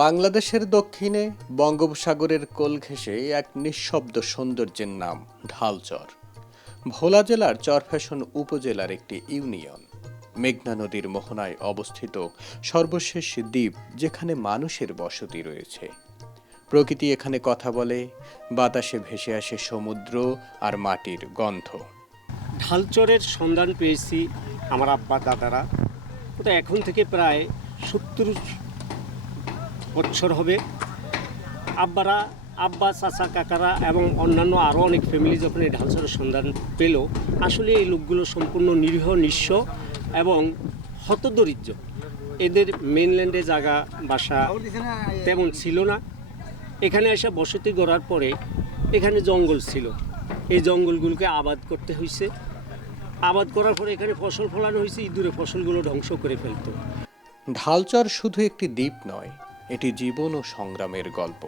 বাংলাদেশের দক্ষিণে বঙ্গোপসাগরের কোল ঘেঁষে এক নিঃশব্দ সৌন্দর্যের নাম ঢালচর। ভোলা জেলার চরফ্যাশন উপজেলার একটি ইউনিয়ন। মেঘনা নদীর মোহনায় অবস্থিত সর্বশেষ দ্বীপ, যেখানে মানুষের বসতি রয়েছে। প্রকৃতি এখানে কথা বলে, বাতাসে ভেসে আসে সমুদ্র আর মাটির গন্ধ। ঢালচরের সন্ধান পেয়েছি আমার আব্বা দাদারা, ওটা এখন থেকে প্রায় 70 বছর হবে। আব্বা চাচা কাকারা এবং অন্যান্য আরও অনেক ফ্যামিলি যখন এই ঢালচরের সন্ধান পেল, আসলে এই লোকগুলো সম্পূর্ণ নিরীহ, নিঃস্ব এবং হতদরিদ্র। এদের মেনল্যান্ডে জায়গা বাসা তেমন ছিল না। এখানে এসে বসতি গড়ার পরে এখানে জঙ্গল ছিল, এই জঙ্গলগুলোকে আবাদ করতে হয়েছে। আবাদ করার পরে এখানে ফসল ফলানো হয়েছে, ইঁদুরে ফসলগুলো ধ্বংস করে ফেলতো। ঢালচর শুধু একটি দ্বীপ নয়, এটি জীবন ও সংগ্রামের গল্প।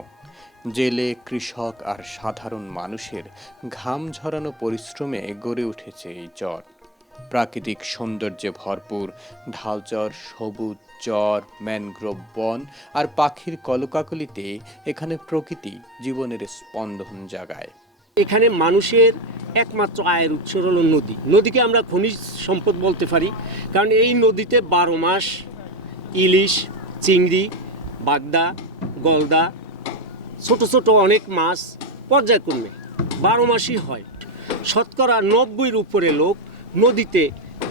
জেলে, কৃষক আর সাধারণ মানুষের ঘাম ঝরানো পরিশ্রমে গড়ে উঠেছে এই চর। প্রাকৃতিক সৌন্দর্যে ভরপুর ঢালচর সবুজ চর, ম্যানগ্রোভ বন আর পাখির কলকাকলিতে এখানে প্রকৃতি জীবনের স্পন্দন জাগায়। এখানে মানুষের একমাত্র আয়ের উৎস হলো নদী। নদীকে আমরা খনিজ সম্পদ বলতে পারি, কারণ এই নদীতে 12 মাস ইলিশ, চিংড়ি, বাগদা, গলদা, ছোট ছোট অনেক মাছ পর্যায়ক্রমে 12 মাসই হয়। শতকরা 90-এর উপরে লোক নদীতে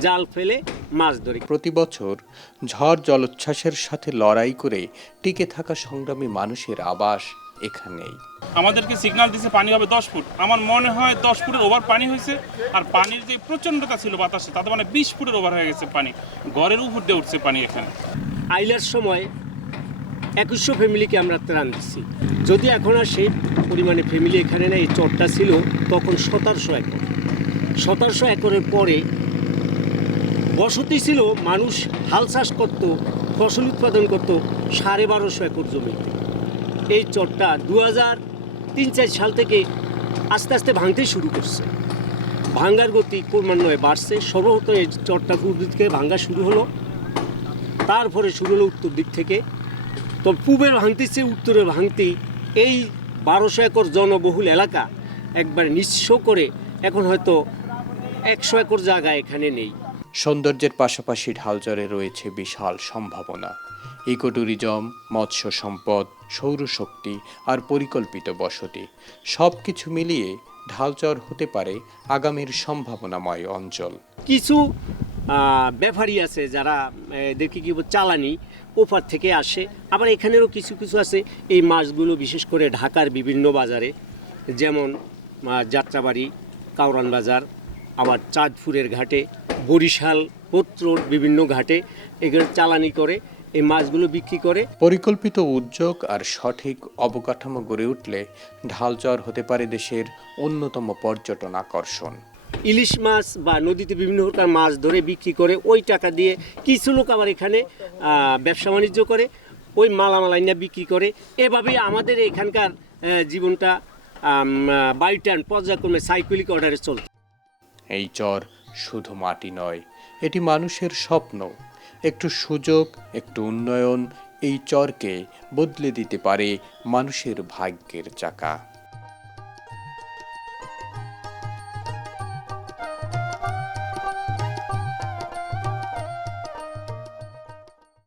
জাল ফেলে মাছ ধরে। প্রতি বছর ঝড় জলোচ্ছ্বাসের সাথে লড়াই করে টিকে থাকা সংগ্রামী মানুষের আবাস এখানেই। আমাদেরকে সিগন্যাল দিয়েছে পানি হবে 10 ফুট। আমার মনে হয় 10 ফুটের ওভার পানি হয়েছে, আর পানির যে প্রচণ্ডতা ছিল বাতাসে, তাতে মানে 20 ফুটের ওভার হয়ে গেছে পানি, ঘরের উপর দিয়ে উঠছে পানি। এখানে আইলার সময় 2100 ফ্যামিলিকে আমরা ত্রাণ দিচ্ছি। যদি এখন আর সেই পরিমাণে ফ্যামিলি এখানে নেই, এই চরটা ছিল তখন 1700 একর। 1700 একরের পরে বসতি ছিল, মানুষ হাল চাষ করত, ফসল উৎপাদন করত 1250 একর জমিতে। এই চরটা 2003-4 সাল থেকে আস্তে আস্তে ভাঙতে শুরু করছে। ভাঙ্গার গতি ক্রমান্বয়ে বাড়ছে। সর্বপ্রথম এই চরটা পূর্ব দিক থেকে ভাঙ্গা শুরু হলো, তারপরে শুরু হলো উত্তর দিক থেকে। তো পূবের ভাঙতেছে, উত্তরের ভাঙতেই এই 1200 একর জনবহুল এলাকা একবার নিঃস্ব করে এখন হয়তো 100 একর জায়গা এখানে নেই। সৌন্দর্যের পাশাপাশি ঢালচরে রয়েছে বিশাল সম্ভাবনা। ইকোট্যুরিজম, মৎস্য সম্পদ, সৌরশক্তি আর পরিকল্পিত বসতি, সব কিছু মিলিয়ে ঢালচর হতে পারে আগামীর সম্ভাবনাময় অঞ্চল। কিছু ব্যাপারী আছে যারা দেখি কি চালানি ওপার থেকে আসে, আবার এখানেরও কিছু কিছু আছে এই মাছগুলো বিশেষ করে ঢাকার বিভিন্ন বাজারে, যেমন যাত্রাবাড়ি, কাউরান বাজার, আবার চাঁদপুরের ঘাটে, বরিশাল, পত্রর বিভিন্ন ঘাটে এখানে চালানি করে এই মাছগুলো বিক্রি করে। পরিকল্পিত উদ্যোগ আর সঠিক অবকাঠামো গড়ে উঠলে ঢালচর হতে পারে দেশের অন্যতম পর্যটন আকর্ষণ। ইলিশ মাছ বা নদীতে বিভিন্ন প্রকার মাছ ধরে বিক্রি করে ওই টাকা দিয়ে কিছু লোক আবার এখানে ব্যবসা বাণিজ্য করে, ওই মালামাল আইনা বিক্রি করে। এভাবেই আমাদের এখানকার জীবনটা বাই টার্ন পর্যায়ক্রমে সাইক্লিক অর্ডারে চলছে। এই চর শুধু মাটি নয়, এটি মানুষের স্বপ্ন। একটু সুযোগ, একটু উন্নয়ন এই চরকে বদলে দিতে পারে মানুষের ভাগ্যের চাকা।